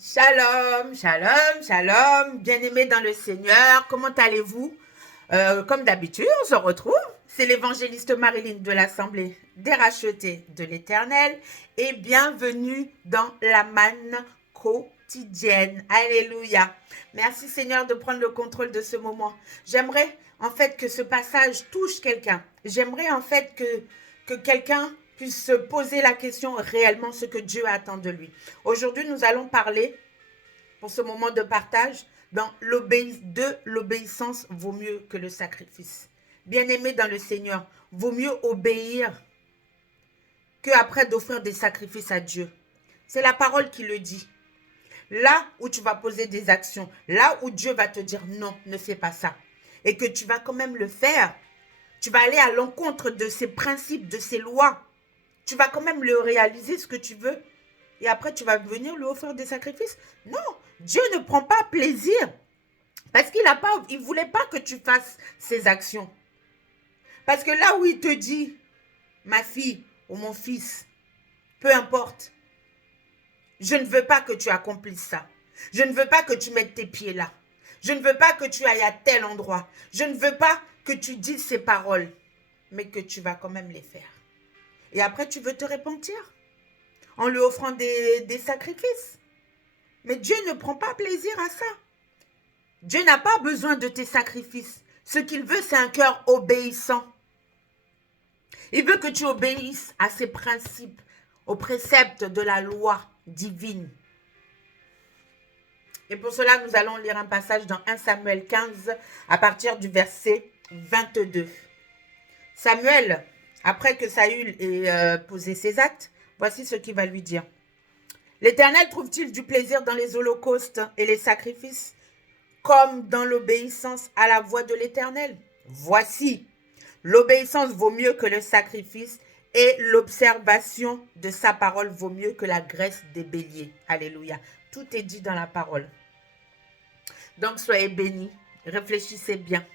Shalom, shalom, shalom, bien-aimés dans le Seigneur, comment allez-vous? Comme d'habitude, on se retrouve. C'est l'évangéliste Marilyn de l'Assemblée des rachetés de l'Éternel et bienvenue dans la manne quotidienne. Alléluia. Merci Seigneur de prendre le contrôle de ce moment. J'aimerais en fait que ce passage touche quelqu'un. J'aimerais en fait que quelqu'un puisse se poser la question réellement ce que Dieu attend de lui. Aujourd'hui, nous allons parler pour ce moment de partage dans l'obéissance vaut mieux que le sacrifice. Bien-aimé dans le Seigneur, vaut mieux obéir que après d'offrir des sacrifices à Dieu. C'est la parole qui le dit. Là où tu vas poser des actions, là où Dieu va te dire non, ne fais pas ça, et que tu vas quand même le faire, tu vas aller à l'encontre de ses principes, de ses lois. Tu vas quand même le réaliser ce que tu veux. Et après, tu vas venir lui offrir des sacrifices. Non, Dieu ne prend pas plaisir. Parce qu'il ne voulait pas que tu fasses ces actions. Parce que là où il te dit, ma fille ou mon fils, peu importe, je ne veux pas que tu accomplisses ça. Je ne veux pas que tu mettes tes pieds là. Je ne veux pas que tu ailles à tel endroit. Je ne veux pas que tu dises ces paroles. Mais que tu vas quand même les faire. Et après, tu veux te repentir en lui offrant des sacrifices. Mais Dieu ne prend pas plaisir à ça. Dieu n'a pas besoin de tes sacrifices. Ce qu'il veut, c'est un cœur obéissant. Il veut que tu obéisses à ses principes, aux préceptes de la loi divine. Et pour cela, nous allons lire un passage dans 1 Samuel 15 à partir du verset 22. Samuel, après que Saül ait posé ses actes, voici ce qu'il va lui dire. L'Éternel trouve-t-il du plaisir dans les holocaustes et les sacrifices, comme dans l'obéissance à la voix de l'Éternel? Voici, l'obéissance vaut mieux que le sacrifice et l'observation de sa parole vaut mieux que la graisse des béliers. Alléluia. Tout est dit dans la parole. Donc soyez bénis, réfléchissez bien.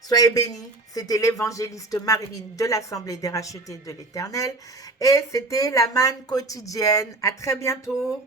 Soyez bénis, c'était l'évangéliste Marilyn de l'Assemblée des rachetés de l'Éternel et c'était la manne quotidienne. À très bientôt.